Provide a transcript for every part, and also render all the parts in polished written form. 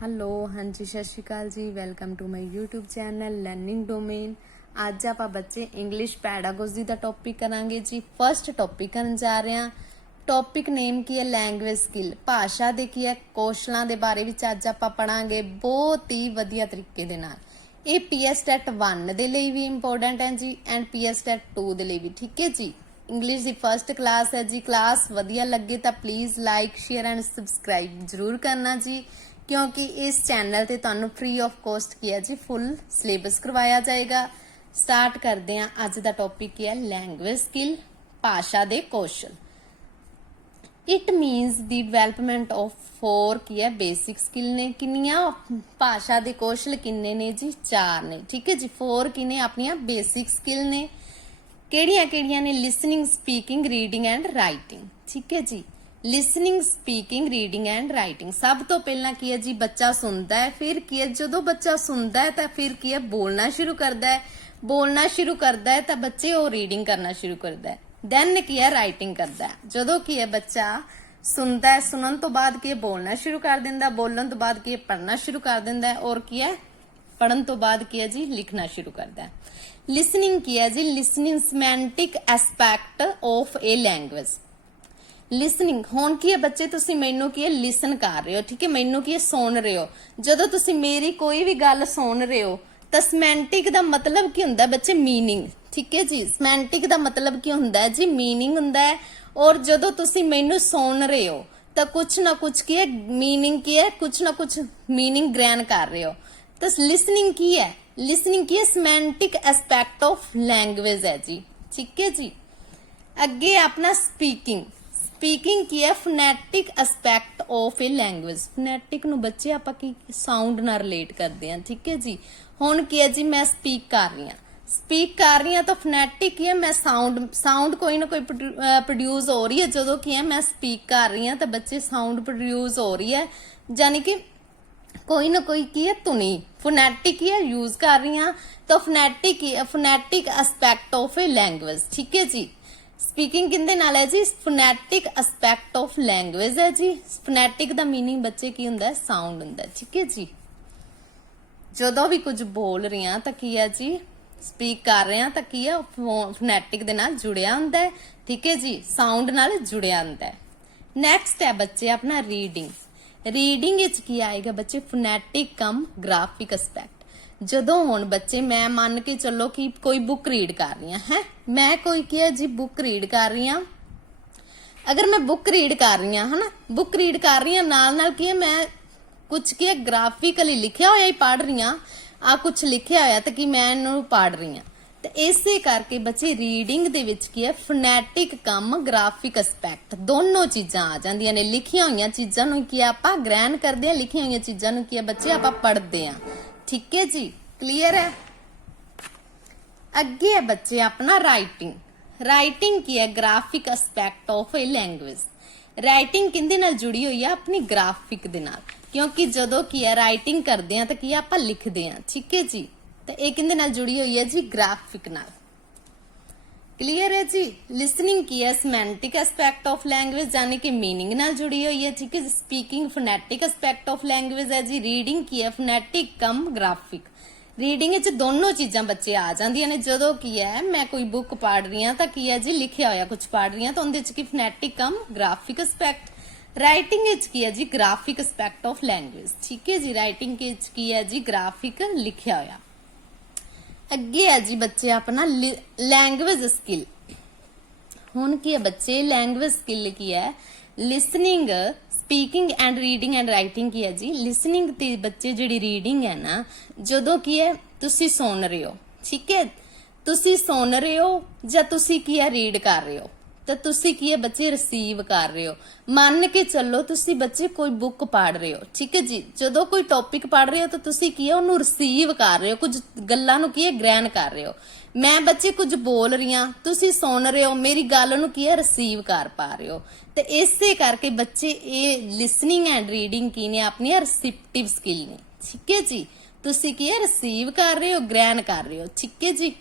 Hello हाँ जी सत श्री अकाल जी welcome to my YouTube channel learning domain. ਅੱਜ ਆਪਾਂ ਬੱਚੇ ਇੰਗਲਿਸ਼ ਪੈਡਾਗੋਜੀ ਦਾ ਟੌਪਿਕ ਕਰਾਂਗੇ ਜੀ। ਫਰਸਟ ਟੌਪਿਕ ਕਰਨ ਜਾ ਰਹੇ ਹਾਂ। ਟੌਪਿਕ ਨੇਮ ਕੀ ਹੈ? ਲੈਂਗੁਏਜ ਸਕਿੱਲ, ਭਾਸ਼ਾ ਦੇ ਕੀ ਹੈ ਕੌਸ਼ਲਾਂ ਦੇ ਬਾਰੇ ਵਿੱਚ ਅੱਜ ਆਪਾਂ ਪੜਾਂਗੇ ਬਹੁਤ ਹੀ ਵਧੀਆ ਤਰੀਕੇ ਦੇ ਨਾਲ। ਇਹ ਪੀਐਸ ਟੈਟ 1 ਦੇ ਲਈ ਵੀ ਇੰਪੋਰਟੈਂਟ ਹੈ ਜੀ ਐਂਡ ਪੀਐਸ ਟੈਟ 2 ਦੇ ਲਈ ਵੀ। ਠੀਕ ਹੈ ਜੀ। ਇੰਗਲਿਸ਼ ਦੀ ਫਰਸਟ ਕਲਾਸ ਹੈ ਜੀ। ਕਲਾਸ ਵਧੀਆ ਲੱਗੇ ਤਾਂ please like share and subscribe ਜ਼ਰੂਰ ਕਰਨਾ ਜੀ, क्योंकि इस चैनल ते तुहानू फ्री ऑफ कॉस्ट किया जी फुल सिलेबस करवाया जाएगा। स्टार्ट करते हैं। अज का टॉपिक क्या है? लैंग्वेज स्किल, भाषा दे कौशल। It means the development of 4 की है बेसिक स्किल ने। किन्नियां भाषा दे कौशल किन्ने ने जी? 4 ने। ठीक है जी। 4 की ने अपनियां बेसिक स्किल ने। केड़ियां केड़ियां ने? Listening, speaking, reading and writing. ठीक है जी। Listening, speaking, reading and writing. सब तो पहला की है जी बच्चा सुनता है, फिर की है जो बच्चा सुनता है तो फिर की है बोलना शुरू करता है, बोलना शुरू करता है तो बच्चे वो रीडिंग करना शुरू करता है। दैन की है राइटिंग करता है। जो की है बच्चा सुनता है, सुनन तो बाद की है बोलना शुरू कर देंदा, बोलन तो बाद की है पढ़ना शुरू कर देंदा है, और की है पढ़न तो बाद की है जी लिखना शुरू करता है। लिसनिंग की है जी listening semantic aspect of a language. Listening हुण की है बच्चे तुसी मैनू की है लिसन कर रहे हो। ठीक है। मैनू की है सुन रहे हो। जदों तुसी मेरी कोई भी गल सुन रहे हो तो सिमेंटिक दा मतलब की हुंदा है बच्चे? मीनिंग। ठीक है जी। सिमेंटिक दा मतलब की हुंदा है जी? मीनिंग हुंदा है। और जदों तुसी मैनू सुन रहे हो तो कुछ ना कुछ की है मीनिंग की है, कुछ ना कुछ मीनिंग ग्रहण कर रहे हो। तो लिसनिंग की है? लिसनिंग की है सिमेंटिक एस्पैक्ट ऑफ लैंग्वेज है जी। ठीक है जी। अगे अपना स्पीकिंग। स्पीकिंग की है phonetic aspect of a language. Phonetic नू बच्चे आपां की साउंड नाल रिलेट करते हैं। ठीक है जी। हुण की है जी मैं स्पीक कर रही हूँ, स्पीक कर रही हूँ तो फोनैटिक की है मैं साउंड कोई ना कोई प्रोड्यूस हो रही है। जो की है मैं स्पीक कर रही हूँ तो बच्चे साउंड प्रोड्यूस हो रही है, यानी कि कोई ना कोई की है धुनी फोनैटिक की है यूज कर रही हूँ तो phonetic aspect of a language. ठीक है जी। स्पीकिंग किंदे नाल है जी? फोनैटिक एस्पैक्ट ऑफ लैंग्वेज है जी। फोनैटिक दा मीनिंग बच्चे की हुंदा है? साउंड हुंदा है। ठीक है जी। जदों भी कुछ बोल रही हां तां की है जी स्पीक कर रहे हां तां की है फोनैटिक दे नाल जुड़िया हुंदा है। ठीक है जी। साउंड नाल जुड़िया हुंदा है। नैक्सट है बच्चे अपना रीडिंग। रीडिंग विच की आएगा बच्चे? फोनैटिक कम ग्राफिक एस्पैक्ट। जदों हुण बच्चे मैं मान के चलो कि कोई बुक रीड कर रही है, मैं कोई क्या जी बुक रीड कर रही हूँ। अगर मैं बुक रीड कर रही हूँ है ना, बुक रीड कर रही हूँ नाल की मैं कुछ की ग्राफिकली लिखिया होया ही पढ़ रही हूँ, आ कुछ लिखिया होया तो कि मैं इन्हू पढ़ रही हूँ। तो इसे करके बच्चे रीडिंग दे विच की है फोनैटिक कम ग्राफिक एस्पैक्ट दोनों चीज़ां आ जांदियां ने। लिखिया हुई चीज़ां नूं की आपां ग्रहण करदे हां, लिखिया हुई चीज़ां नूं की है बच्चे आपां पढ़दे हां। ठीक है जी। क्लियर है। अगे है बच्चे अपना राइटिंग। राइटिंग की है graphic aspect of a language. Writing किंदे नाल जुड़ी हुई है? अपनी ग्राफिक दे नाल, क्योंकि जदों की है राइटिंग करते हैं तो की आप लिखते हैं। ठीक है जी। तो ये किंदे नाल जुड़ी हुई है जी? ग्राफिक नाल। क्लियर है जी। लिसनिंग की है सिमेंटिक एस्पैक्ट ऑफ लैंग्वेज, यानी कि मीनिंग नाल जुड़ी हुई है। ठीक है। Speaking phonetic aspect of language है जी। रीडिंग की है फोनैटिक कम ग्राफिक। रीडिंग च दोनों चीज़ां बच्चे आ जांदियां ने। जदों की है मैं कोई बुक पढ़ रही हूँ तो की है जी लिखिया होया कुछ पढ़ रही हूँ तो उहदे च की फोनैटिक कम ग्राफिक एस्पैक्ट। राइटिंग की है जी ग्राफिक एस्पैक्ट ऑफ लैंग्वेज। ठीक है जी। राइटिंग की है जी ग्राफिक लिखिया होया। अगे है जी बच्चे अपना लैंग्वेज स्किल। हुण की है बच्चे लैंग्वेज स्किल की है listening, speaking and reading and writing की है जी। लिसनिंग ते बच्चे जिहड़ी रीडिंग है ना, जदों की है तुसी सुन रहे हो। ठीक है। तुसी सुन रहे हो या तुसी की है रीड कर रहे हो, तो तुसी की है बच्चे रिसीव कर रहे हो। मान के चलो तुसी बच्चे कोई बुक पढ़ रहे हो। ठीक है जी। जदों कोई टॉपिक पढ़ रहे हो तो तुसी की है उन्होंने रिसीव कर रहे हो, कुछ गल्लां नूं की है ग्रहण कर रहे हो। मैं बच्चे कुछ बोल रही हाँ, तुसी सुन रहे हो, मेरी गल नूं की है रिसीव कर पा रहे हो। तो इसे करके बच्चे ये लिसनिंग एंड रीडिंग की ने अपनी रिसिप्टिव स्किल ने। ठीक है जी। तुसी की है रिसीव कर रहे हो, ग्रहण कर रहे हो। ठीक है जी।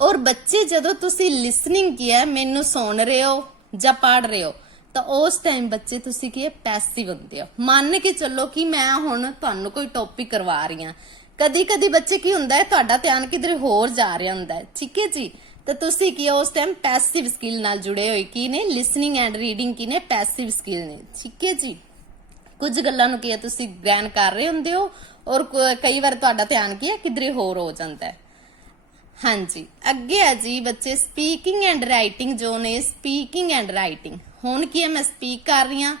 और बच्चे जदों तुसी लिसनिंग की है मैनू सुन रहे हो या पढ़ रहे हो ਤਾਂ ਉਸ ਟਾਈਮ ਬੱਚੇ ਤੁਸੀਂ ਕੀ ਹੈ ਪੈਸਿਵ ਹੁੰਦੇ ਹੋ। ਮੰਨ ਕੇ ਚੱਲੋ ਕਿ ਮੈਂ ਹੁਣ ਤੁਹਾਨੂੰ ਕੋਈ ਟੌਪਿਕ ਕਰਵਾ ਰਹੀ ਹਾਂ, ਕਦੀ ਕਦੀ ਬੱਚੇ ਕੀ ਹੁੰਦਾ ਹੈ ਤੁਹਾਡਾ ਧਿਆਨ ਕਿਧਰੇ ਹੋਰ ਜਾ ਰਿਹਾ ਹੁੰਦਾ ਹੈ, ਠੀਕ ਹੈ ਜੀ। ਤਾਂ ਤੁਸੀਂ ਕੀ ਉਸ ਟਾਈਮ ਪੈਸਿਵ ਸਕਿੱਲ ਨਾਲ ਜੁੜੇ ਹੋਏ ਕੀ ਨੇ, ਲਿਸਨਿੰਗ ਐਂਡ ਰੀਡਿੰਗ ਕੀ ਨੇ, ਪੈਸਿਵ ਸਕਿੱਲ ਨੇ, ਠੀਕ ਹੈ ਜੀ। ਕੁਝ ਗੱਲਾਂ ਨੂੰ ਕੀ ਹੈ ਤੁਸੀਂ ਗ੍ਰਹਿਣ ਕਰ ਰਹੇ ਹੁੰਦੇ ਹੋ ਔਰ ਕਈ ਵਾਰ ਤੁਹਾਡਾ ਧਿਆਨ ਕੀ ਹੈ ਕਿਧਰੇ ਹੋਰ ਹੋ ਜਾਂਦਾ ਹੈ। ਹਾਂਜੀ, ਅੱਗੇ ਹੈ ਜੀ ਬੱਚੇ ਸਪੀਕਿੰਗ ਐਂਡ ਰਾਈਟਿੰਗ ਜੋ ਨੇ, ਸਪੀਕਿੰਗ ਐਂਡ ਰਾਈਟਿੰਗ। ਹੁਣ ਕੀ ਹੈ ਮੈਂ ਸਪੀਕ ਕਰ ਰਹੀ ਹਾਂ,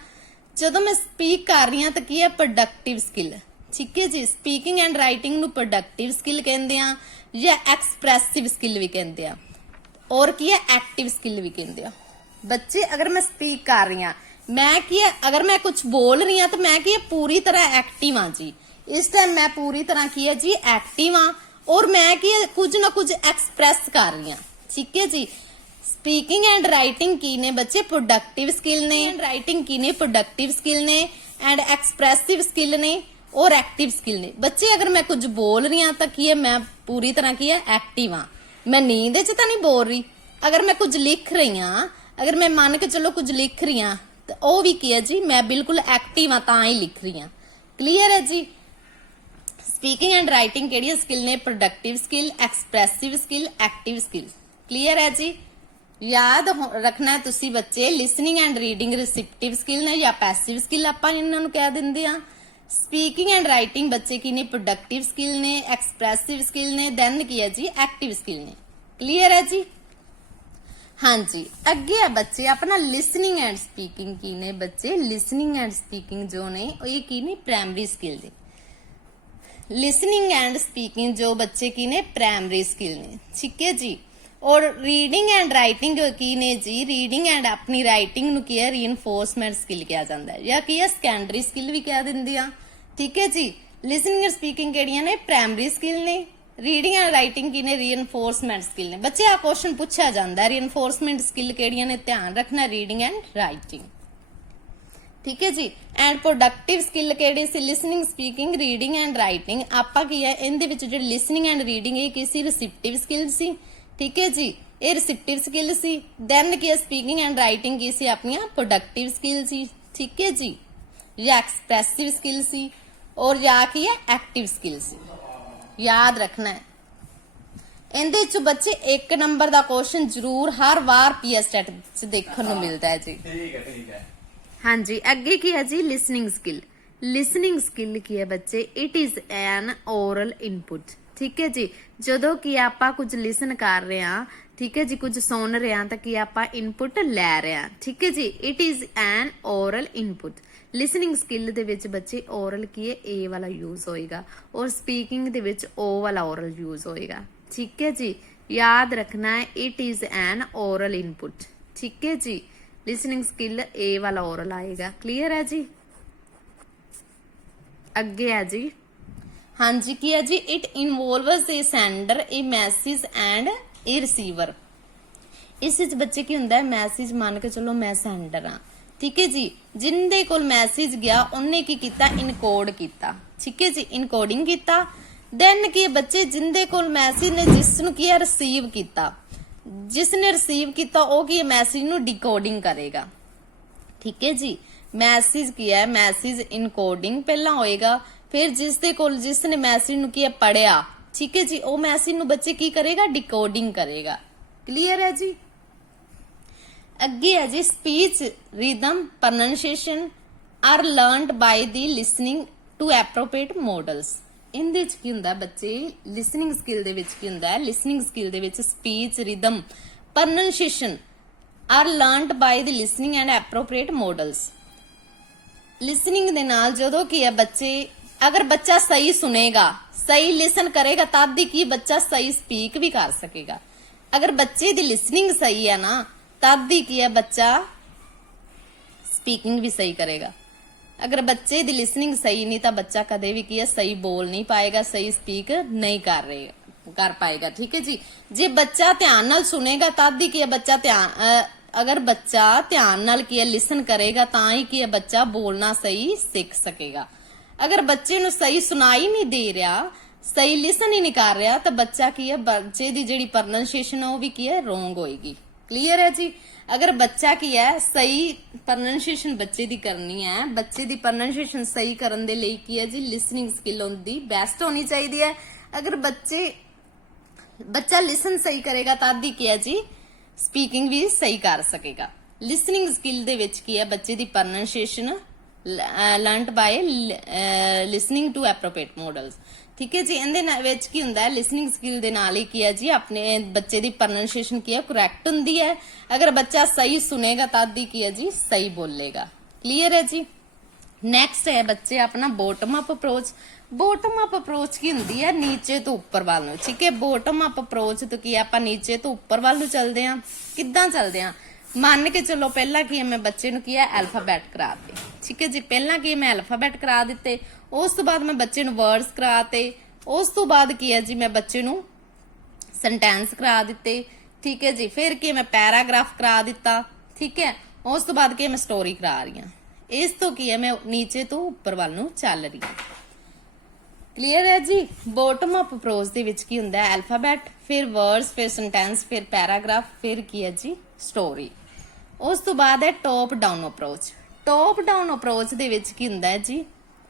ਜਦੋਂ ਮੈਂ ਸਪੀਕ ਕਰ ਰਹੀ ਹਾਂ ਤਾਂ ਕੀ ਹੈ ਪ੍ਰੋਡਕਟਿਵ ਸਕਿੱਲ, ਠੀਕ ਹੈ ਜੀ। ਸਪੀਕਿੰਗ ਐਂਡ ਰਾਈਟਿੰਗ ਨੂੰ ਪ੍ਰੋਡਕਟਿਵ ਸਕਿੱਲ ਕਹਿੰਦੇ ਆ ਜਾਂ ਐਕਸਪ੍ਰੈਸਿਵ ਸਕਿੱਲ ਵੀ ਕਹਿੰਦੇ ਆ, ਔਰ ਕੀ ਹੈ ਐਕਟਿਵ ਸਕਿੱਲ ਵੀ ਕਹਿੰਦੇ ਆ। ਬੱਚੇ ਅਗਰ ਮੈਂ ਸਪੀਕ ਕਰ ਰਹੀ ਹਾਂ, ਮੈਂ ਕੀ ਹੈ ਅਗਰ ਮੈਂ ਕੁਝ ਬੋਲ ਰਹੀ ਹਾਂ ਤਾਂ ਮੈਂ ਕੀ ਹੈ ਪੂਰੀ ਤਰ੍ਹਾਂ ਐਕਟਿਵ ਹਾਂ ਜੀ। ਇਸ ਟਾਈਮ ਮੈਂ ਪੂਰੀ ਤਰ੍ਹਾਂ ਕੀ ਹੈ ਜੀ ਐਕਟਿਵ ਹਾਂ ਔਰ ਮੈਂ ਕੀ ਹੈ ਕੁਝ ਨਾ ਕੁਝ ਐਕਸਪ੍ਰੈਸ ਕਰ ਰਹੀ ਹਾਂ, ਠੀਕ ਹੈ ਜੀ। ਸਪੀਕਿੰਗ ਐਂਡ ਰਾਈਟਿੰਗ ਕੀ ਨੇ ਬੱਚੇ ਪ੍ਰੋਡਕਟਿਵ ਸਕਿੱਲ ਨੇ, ਐਂਡ ਰਾਈਟਿੰਗ ਕੀ ਨੇ ਪ੍ਰੋਡਕਟਿਵ ਸਕਿੱਲ ਨੇ, ਐਂਡ ਐਕਸਪ੍ਰੈਸਿਵ ਸਕਿੱਲ ਨੇ ਔਰ ਐਕਟਿਵ ਸਕਿੱਲ ਨੇ। ਬੱਚੇ ਅਗਰ ਮੈਂ ਕੁਝ ਬੋਲ ਰਹੀ ਹਾਂ ਤਾਂ ਕੀ ਹੈ ਮੈਂ ਪੂਰੀ ਤਰ੍ਹਾਂ ਕੀ ਹੈ ਐਕਟਿਵ ਹਾਂ, ਮੈਂ ਨੀਂਦ 'ਚ ਤਾਂ ਨਹੀਂ ਬੋਲ ਰਹੀ। ਅਗਰ ਮੈਂ ਕੁਝ ਲਿਖ ਰਹੀ ਹਾਂ, ਅਗਰ ਮੈਂ ਮੰਨ ਕੇ ਚਲੋ ਕੁਝ ਲਿਖ ਰਹੀ ਹਾਂ ਤਾਂ ਉਹ ਵੀ ਕੀ ਹੈ ਜੀ ਮੈਂ ਬਿਲਕੁਲ ਐਕਟਿਵ ਹਾਂ ਤਾਂ ਹੀ ਲਿਖ ਰਹੀ ਹਾਂ। ਕਲੀਅਰ ਹੈ ਜੀ। ਸਪੀਕਿੰਗ ਐਂਡ ਰਾਈਟਿੰਗ ਕਿਹੜੀਆਂ ਸਕਿੱਲ ਨੇ, productive skill, expressive skill, active skill. Clear ਹੈ ਜੀ। ਯਾਦ ਰੱਖਣਾ ਤੁਸੀਂ ਬੱਚੇ ਲਿਸਨਿੰਗ ਐਂਡ ਰੀਡਿੰਗ ਰਿਸੈਪਟਿਵ ਸਕਿੱਲ ਨੇ ਜਾਂ ਪੈਸਿਵ ਸਕਿੱਲ ਆਪਾਂ ਇਹਨਾਂ ਨੂੰ ਕਹਿ ਦਿੰਦੇ ਆ। ਸਪੀਕਿੰਗ ਐਂਡ ਰਾਈਟਿੰਗ ਬੱਚੇ ਕੀ ਨੇ ਪ੍ਰੋਡਕਟਿਵ ਸਕਿੱਲ ਨੇ, ਐਕਸਪ੍ਰੈਸਿਵ ਸਕਿੱਲ ਨੇ, ਦੈਨ ਕੀ ਹੈ ਜੀ ਐਕਟਿਵ ਸਕਿੱਲ ਨੇ। ਕਲੀਅਰ ਹੈ ਜੀ। ਹਾਂਜੀ, ਅੱਗੇ ਆ ਬੱਚੇ ਆਪਣਾ ਲਿਸਨਿੰਗ ਐਂਡ ਸਪੀਕਿੰਗ ਕੀ ਨੇ ਬੱਚੇ, ਲਿਸਨਿੰਗ ਐਂਡ ਸਪੀਕਿੰਗ ਜੋ ਨੇ ਇਹ ਕੀ ਨੇ ਪ੍ਰਾਇਮਰੀ ਸਕਿੱਲ ਨੇ। ਲਿਸਨਿੰਗ ਐਂਡ ਸਪੀਕਿੰਗ ਜੋ ਬੱਚੇ ਕੀ ਨੇ ਪ੍ਰਾਇਮਰੀ ਸਕਿੱਲ ਨੇ, ਠੀਕ ਹੈ ਜੀ। ਔਰ ਰੀਡਿੰਗ ਐਂਡ ਰਾਈਟਿੰਗ ਕੀ ਨੇ ਜੀ, ਰੀਡਿੰਗ ਐਂਡ ਆਪਣੀ ਰਾਈਟਿੰਗ ਨੂੰ ਕੀ ਹੈ ਰੀਇਨਫੋਰਸਮੈਂਟ ਸਕਿੱਲ ਕਿਹਾ ਜਾਂਦਾ ਹੈ ਜਾਂ ਕੀ ਹੈ ਸੈਕੰਡਰੀ ਸਕਿੱਲ ਵੀ ਕਹਿ ਦਿੰਦੇ ਆ, ਠੀਕ ਹੈ ਜੀ। ਲਿਸਨਿੰਗ ਐਂਡ ਸਪੀਕਿੰਗ ਕਿਹੜੀਆਂ ਨੇ ਪ੍ਰਾਇਮਰੀ ਸਕਿੱਲ ਨੇ, ਰੀਡਿੰਗ ਐਂਡ ਰਾਈਟਿੰਗ ਕੀ ਨੇ ਰੀਇਨਫੋਰਸਮੈਂਟ ਸਕਿੱਲ ਨੇ। ਬੱਚੇ ਆ ਕੁਐਸਚਨ ਪੁੱਛਿਆ ਜਾਂਦਾ ਰੀਇਨਫੋਰਸਮੈਂਟ ਸਕਿੱਲ ਕਿਹੜੀਆਂ ਨੇ, ਧਿਆਨ ਰੱਖਣਾ ਰੀਡਿੰਗ ਐਂਡ ਰਾਈਟਿੰਗ, ਠੀਕ ਹੈ ਜੀ। ਐਂਡ ਪ੍ਰੋਡਕਟਿਵ ਸਕਿੱਲ ਕਿਹੜੀ ਸੀ, listening, speaking, reading and writing. ਆਪਾਂ ਕੀ ਹੈ ਇਹਦੇ ਵਿੱਚ ਜਿਹੜੀ ਲਿਸਨਿੰਗ ਐਂਡ ਰੀਡਿੰਗ ਇਹ ਕੀ ਸੀ ਰਿਸੈਪਟਿਵ ਸਕਿੱਲ ਸੀ, ਠੀਕ ਹੈ ਜੀ, ਇਹ ਰਿਸੈਪਟਿਵ ਸਕਿੱਲ ਸੀ। ਦੈਨ ਕੀ ਹੈ ਸਪੀਕਿੰਗ ਐਂਡ ਰਾਈਟਿੰਗ ਕੀ ਸੀ ਆਪਣੀਆਂ ਪ੍ਰੋਡਕਟਿਵ ਸਕਿੱਲ ਸੀ, ਠੀਕ ਹੈ ਜੀ, ਜਾਂ ਐਕਸਪ੍ਰੈਸਿਵ ਸਕਿੱਲ ਸੀ ਔਰ ਜਾਂ ਕੀ ਹੈ ਐਕਟਿਵ ਸਕਿੱਲ ਸੀ। ਯਾਦ ਰੱਖਣਾ ਹੈ ਇਹਦੇ ਚ ਬੱਚੇ 1 ਨੰਬਰ ਦਾ ਕੁਐਸਚਨ ਜ਼ਰੂਰ ਹਰ ਵਾਰ ਪੀਐਸਟੈਟ ਚ ਦੇਖਣ ਨੂੰ ਮਿਲਦਾ ਹੈ ਜੀ। ਠੀਕ ਹੈ ਠੀਕ ਹੈ। ਹਾਂਜੀ, ਅੱਗੇ ਕੀ ਹੈ ਜੀ ਲਿਸਨਿੰਗ ਸਕਿੱਲ। ਲਿਸਨਿੰਗ ਸਕਿੱਲ ਕੀ ਹੈ ਬੱਚੇ, it is an oral input, ਠੀਕ ਹੈ ਜੀ। ਜਦੋਂ ਕਿ ਆਪਾਂ ਕੁਝ ਲਿਸਨ ਕਰ ਰਹੇ ਹਾਂ, ਠੀਕ ਹੈ ਜੀ, ਕੁਝ ਸੁਣ ਰਹੇ ਹਾਂ ਤਾਂ ਕੀ ਆਪਾਂ ਇਨਪੁਟ ਲੈ ਰਹੇ ਹਾਂ, ਠੀਕ ਹੈ ਜੀ। It is an oral input. Listening skill ਦੇ ਵਿੱਚ ਬੱਚੇ ਓਰਲ ਕੀ ਹੈ ਏ ਵਾਲਾ ਯੂਜ਼ ਹੋਏਗਾ ਔਰ ਸਪੀਕਿੰਗ ਦੇ ਵਿੱਚ ਓ ਵਾਲਾ ਓਰਲ ਯੂਜ਼ ਹੋਏਗਾ, ਠੀਕ ਹੈ ਜੀ। ਯਾਦ ਰੱਖਣਾ ਹੈ it is an oral input, ਠੀਕ ਹੈ ਜੀ। ਲਿਸਨਿੰਗ ਸਕਿੱਲ ਏ ਵਾਲਾ ਓਰਲ ਆਏਗਾ। ਕਲੀਅਰ ਹੈ ਜੀ। ਅੱਗੇ ਹੈ ਜੀ, ਹਾਂਜੀ ਕੀ ਹੈ ਜੀ, it involves A sander, A message and A receiver. ਇਸ ਵਿੱਚ ਬੱਚੇ ਕੀ ਹੁੰਦਾ ਹੈ ਮੈਸੇਜ, ਮੰਨ ਕੇ ਚਲੋ ਮੈਂ ਸੈਂਡਰ ਹਾਂ, ਠੀਕ ਹੈ ਜੀ। ਜਿੰਦੇ ਕੋਲ ਮੈਸੇਜ ਗਿਆ ਉਹਨੇ ਕੀ ਕੀਤਾ ਇਨਕੋਡ ਕੀਤਾ, ਠੀਕ ਹੈ ਜੀ, ਇਨਕੋਡਿੰਗ ਕੀਤਾ। ਦੈਨ ਕੀ ਬੱਚੇ ਜਿੰਦੇ ਕੋਲ ਮੈਸੇਜ ਨੇ ਜਿਸ ਨੂੰ ਕੀ ਹੈ ਰਿਸੀਵ ਕੀਤਾ, ਜਿਸ ਨੇ ਰਿਸੀਵ ਕੀਤਾ ਉਹ ਕੀ ਮੈਸੇਜ ਨੂੰ ਡਿਕੋਡਿੰਗ ਕਰੇਗਾ, ਠੀਕ ਹੈ ਜੀ। ਮੈਸੇਜ ਕੀ ਹੈ ਮੈਸੇਜ ਇਨਕੋਡਿੰਗ ਪਹਿਲਾਂ ਹੋਏਗਾ, ਫਿਰ ਜਿਸ ਦੇ ਕੋਲ ਜਿਸ ਨੇ ਮੈਸੇਜ ਨੂੰ ਕੀ ਹੈ ਪੜਿਆ, ਠੀਕ ਹੈ ਜੀ, ਉਹ ਮੈਸੇਜ ਨੂੰ ਬੱਚੇ ਕੀ ਕਰੇਗਾ ਡਿਕੋਡਿੰਗ ਕਰੇਗਾ। ਕਲੀਅਰ ਹੈ ਜੀ। ਅੱਗੇ ਹੈ ਜੀ speech, rhythm, pronunciation are learned by the listening to appropriate models. ਇਹਦੇ ਵਿੱਚ ਕੀ ਹੁੰਦਾ ਬੱਚੇ, ਲਿਸਨਿੰਗ ਸਕਿੱਲ ਦੇ ਵਿੱਚ ਕੀ ਹੁੰਦਾ ਹੈ, ਲਿਸਨਿੰਗ ਸਕਿੱਲ ਦੇ ਵਿੱਚ speech, rhythm, pronunciation are learned by the listening and appropriate models. Listening ਦੇ ਨਾਲ ਜਦੋਂ ਕੀ ਹੈ ਬੱਚੇ ਅਗਰ ਬੱਚਾ ਸਹੀ ਸੁਨੇਗਾ, ਸਹੀ ਲਿਸਨ ਕਰੇਗਾ ਤਦ ਹੀ ਕੀ ਬੱਚਾ ਸਹੀ ਸਪੀਕ ਵੀ ਕਰ ਸਕੇਗਾ। ਅਗਰ ਬੱਚੇ ਦੀ ਲਿਸਨਿੰਗ ਸਹੀ ਹੈ ਨਾ ਤਦ ਹੀ ਕੀ ਹੈ ਬੱਚਾ ਸਪੀਕਿੰਗ ਵੀ ਸਹੀ ਕਰੇਗਾ। ਅਗਰ ਬੱਚੇ ਦੀ ਲਿਸਨਿੰਗ ਸਹੀ ਨਹੀਂ ਤਾਂ ਬੱਚਾ ਕਦੇ ਵੀ ਕੀ ਹੈ ਸਹੀ ਬੋਲ ਨਹੀਂ ਪਾਏਗਾ, ਸਹੀ ਸਪੀਕ ਨਹੀਂ ਕਰ ਪਾਏਗਾ, ਠੀਕ ਹੈ ਜੀ। ਜੇ ਬੱਚਾ ਧਿਆਨ ਨਾਲ ਸੁਨੇਗਾ ਤਦ ਹੀ ਕੀ ਹੈ ਬੱਚਾ ਅਗਰ ਬੱਚਾ ਧਿਆਨ ਨਾਲ ਕੀ ਹੈ ਲਿਸਨ ਕਰੇਗਾ ਤਾਂ ਹੀ ਕੀ ਹੈ ਬੱਚਾ ਬੋਲਣਾ ਸਹੀ ਸਿੱਖ ਸਕੇਗਾ। ਅਗਰ ਬੱਚੇ ਨੂੰ ਸਹੀ ਸੁਣਾਈ ਨਹੀਂ ਦੇ ਰਿਹਾ, ਸਹੀ ਲਿਸਨ ਹੀ ਨਹੀਂ ਕਰ ਰਿਹਾ ਤਾਂ ਬੱਚਾ ਕੀ ਹੈ ਬੱਚੇ ਦੀ ਜਿਹੜੀ ਪ੍ਰੋਨੰਸੀਏਸ਼ਨ ਹੈ ਉਹ ਵੀ ਕੀ ਹੈ ਰੋਂਗ ਹੋਏਗੀ। क्लीयर है जी। अगर बच्चा की है सही प्रोनाउंसिएशन बच्चे दी करनी है, बच्चे दी प्रोनाउंसिएशन सही करन दे लई की है जी लिसनिंग स्किल उनदी बेस्ट होनी चाहिए है। अगर बच्चा लिसन सही करेगा तद ही की है जी स्पीकिंग भी सही कर सकेगा। लिसनिंग स्किल दे विच की है बच्चे दी pronunciation learned by listening to appropriate models. ठीक है जी। इहदे विच की हुंदा है लिसनिंग स्किल दे नाल ही की है जी अपने बच्चे दी प्रोनाउंसिएशन की है करैक्ट हुंदी है। अगर बच्चा सही सुनेगा तद ही की है जी सही बोलेगा। क्लियर है जी। नैक्सट है बच्चे अपना bottom up approach. Bottom up approach की हुंदी है नीचे तो उपर वाल नूं। ठीक है, बॉटम अप अप्रोच तो की आपां नीचे तो उपर वाल नूं चलदे हां। किद्दां चलदे हां? मान के चलो पहला की मैं बच्चे नूं की है अल्फाबैट कराते। ठीक है जी, पहला की मैं अल्फाबैट करा दिते, उस तो बाद मैं बच्चे नूं वर्ड्स कराते, उस तो बाद की है जी मैं बच्चे नूं सेंटेंस करा दिते। ठीक है जी, फिर की मैं पैराग्राफ करा दिता। ठीक है, उस तो बाद की मैं स्टोरी करा रही हूं। इस तो की है मैं नीचे तो उपर वाल नूं चल रही हूं। क्लीयर है जी। बॉटम अप अप्रोच दे विच की हुंदा है अल्फाबैट, फिर वर्ड्स, फिर सेंटेंस, फिर पैराग्राफ, फिर की है जी स्टोरी। उस तो बाद है top down approach. Top down approach दे विच की हुंदा है जी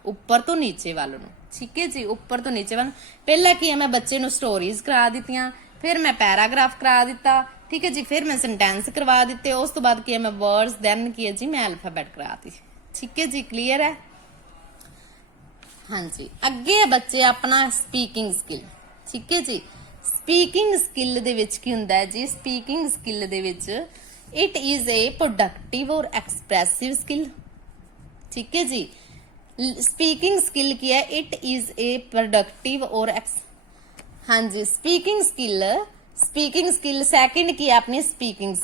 उपर तो नीचे वाल नूं। ठीक है जी, उपर तो नीचे वाल। पहला की है मैं बच्चे नूं स्टोरीज करा दित्तियां, फिर मैं पैराग्राफ करा दिता। ठीक है जी, फिर मैं सेंटेंस करवा दिते, उस तो बाद की है मैं वर्ड्स, दैन की है जी मैं अल्फाबैट कराती। ठीक है जी, क्लीयर है। हाँ जी, अगे है बच्चे अपना स्पीकिंग स्किल। ठीक है जी, स्पीकिंग स्किल दे विच की हुंदा है जी स्पीकिंग स्किल दे विच इट इज ए प्रोडक्टिव और एक्सप्रेसिव स्किल। ठीक है जी, स्पीकिंग स्किल की है इट इज ए प्रोडक्टिव और हाँ जी, स्पीकिंग स्किल सेकंड की है अपनी speaking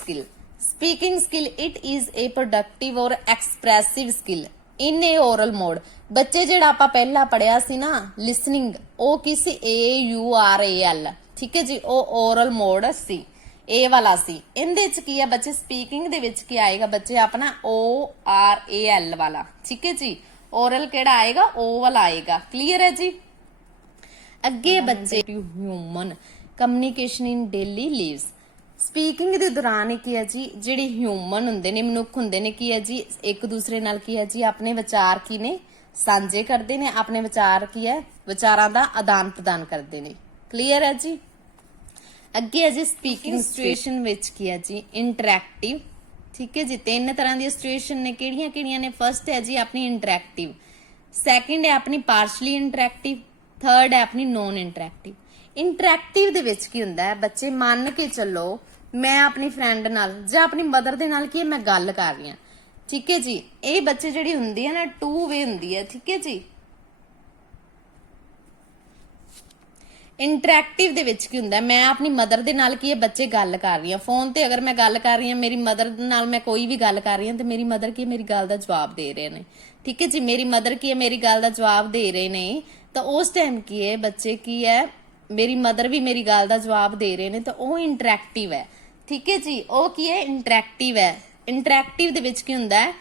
skill it is a productive और expressive skill in a oral mode. बच्चे जेड़ा आपा पहला पढ़िया सी ना लिसनिंग, ओ किसी AURAL। ठीक है जी, ओ ओरल मोड सी, ए वाला सी। इनदे च की है बच्चे स्पीकिंग दे विच की आएगा बच्चे अपना ORAL वाला। ठीक है जी, ओरल केड़ा आएगा, ओ वाला आएगा। क्लियर है जी। अगे बच्चे human communication in daily lives. Speaking दे दौरान की है जी जिहड़े ह्यूमन हुंदे ने, मनुख हुंदे ने की है जी एक दूसरे नाल की है जी अपने विचार की ने सांझे करते ने, अपने विचार की है विचारां दा आदान प्रदान करते ने। क्लीयर है जी। अगे है जी स्पीकिंग सिचुएशन विच की है जी इंटरैक्टिव। ठीक है जी, तीन तरह की सिचुएशन ने, किहड़ियां ने? फर्स्ट है जी अपनी इंटरैक्टिव, सैकेंड है अपनी पार्शली इंटरैक्टिव, थर्ड है अपनी नॉन इंटरैक्टिव। इंटरैक्टिव दे विच की हुंदा है बच्चे मान के चलो मैं अपनी फ्रेंड नाल जां अपनी मदर दे नाल की मैं गल कर रही हां। ठीक है जी, ये बच्चे जिहड़ी हुंदी है ना टू वे हुंदी है। ठीक है जी, इंटरैक्टिव दे विच की हुंदा है मैं अपनी मदर दे नाल की बच्चे गल कर रही हां फोन ते। अगर मैं गल कर रही हां मेरी मदर नाल, मैं कोई भी गल कर रही हां तो मेरी मदर की मेरी गल दा जवाब दे रहे ने। ठीक है जी, मेरी मदर की मेरी गल दा जवाब दे रहे ने, तो उस टाइम की है बच्चे की है मेरी मदर भी मेरी गल दा जवाब दे रहे ने, तो वो इंटरैक्टिव है। ठीक है जी, वो की है इंटरैक्टिव है। इंटरैक्टिव दे विच की हुंदा है